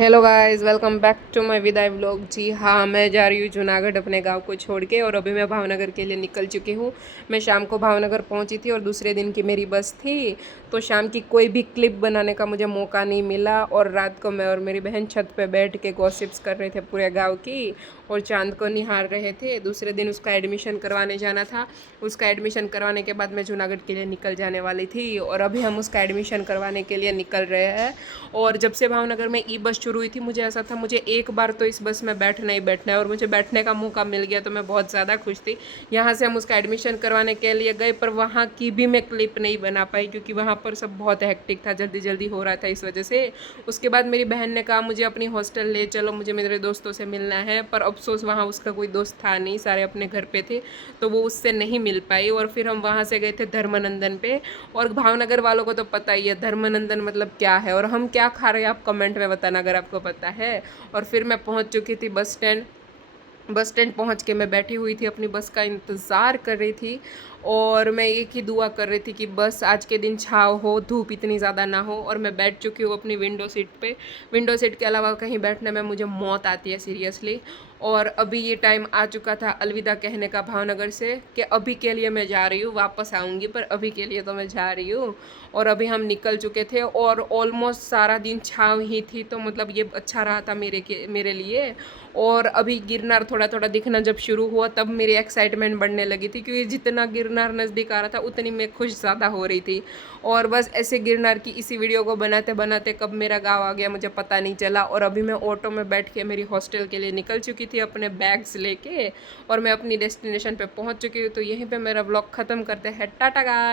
Hello guys, welcome back to my विदाई vlog. जी हाँ, मैं जा रही हूँ जूनागढ़ अपने गांव को छोड़ के, और अभी मैं भावनगर के लिए निकल चुकी हूँ। मैं शाम को भावनगर पहुँची थी और दूसरे दिन की मेरी बस थी, तो शाम की कोई भी क्लिप बनाने का मुझे मौका नहीं मिला। और रात को मैं और मेरी बहन छत पे बैठ के गॉसिप्स कर रहे थे पूरे गाँव की, और चांद को निहार रहे थे। दूसरे दिन उसका एडमिशन करवाने जाना था। उसका एडमिशन करवाने के बाद मैं जूनागढ़ के लिए निकल जाने वाली थी, और अभी हम उसका एडमिशन करवाने के लिए निकल रहे हैं। और जब से भावनगर में ई बस शुरू हुई थी, मुझे ऐसा था मुझे एक बार तो इस बस में बैठना ही बैठना है, और मुझे बैठने का मौका मिल गया तो मैं बहुत ज़्यादा खुश थी। यहाँ से हम उसका एडमिशन करवाने के लिए गए, पर वहाँ की भी मैं क्लिप नहीं बना पाई क्योंकि वहाँ पर सब बहुत हेक्टिक था, जल्दी जल्दी हो रहा था इस वजह से। उसके बाद मेरी बहन ने कहा मुझे अपनी हॉस्टल ले चलो, मुझे मेरे दोस्तों से मिलना है, पर अफसोस वहाँ उसका कोई दोस्त था नहीं, सारे अपने घर पे थे, तो वो उससे नहीं मिल पाई। और फिर हम वहाँ से गए थे धर्मनंदन पे। और भावनगर वालों को तो पता ही है धर्मनंदन मतलब क्या है और हम क्या खा रहे हैं, आप कमेंट में बताना अगर आपको पता है। और फिर मैं पहुंच चुकी थी बस स्टैंड। बस स्टैंड पहुँच के मैं बैठी हुई थी, अपनी बस का इंतज़ार कर रही थी, और मैं एक ही दुआ कर रही थी कि बस आज के दिन छाँव हो, धूप इतनी ज़्यादा ना हो। और मैं बैठ चुकी हूँ अपनी विंडो सीट पे। विंडो सीट के अलावा कहीं बैठने में मुझे मौत आती है सीरियसली। और अभी ये टाइम आ चुका था अलविदा कहने का भावनगर से, कि अभी के लिए मैं जा रही हूँ, वापस आऊँगी पर अभी के लिए तो मैं जा रही हूँ। और अभी हम निकल चुके थे और ऑलमोस्ट सारा दिन छाँव ही थी, तो मतलब ये अच्छा रहा था मेरे लिए। और अभी गिरनार थोड़ा थोड़ा दिखना जब शुरू हुआ तब मेरी एक्साइटमेंट बढ़ने लगी थी, क्योंकि जितना गिरनार नज़दीक आ रहा था उतनी मैं खुश ज़्यादा हो रही थी। और बस ऐसे गिरनार की इसी वीडियो को बनाते बनाते कब मेरा गाँव आ गया मुझे पता नहीं चला। और अभी मैं ऑटो में बैठ के मेरी हॉस्टल के लिए निकल चुकी थी अपने बैग्स लेके, और मैं अपनी डेस्टिनेशन पे पहुंच चुकी हूँ। तो यहीं पे मेरा व्लॉग ख़त्म करते हैं। टाटा गाइस।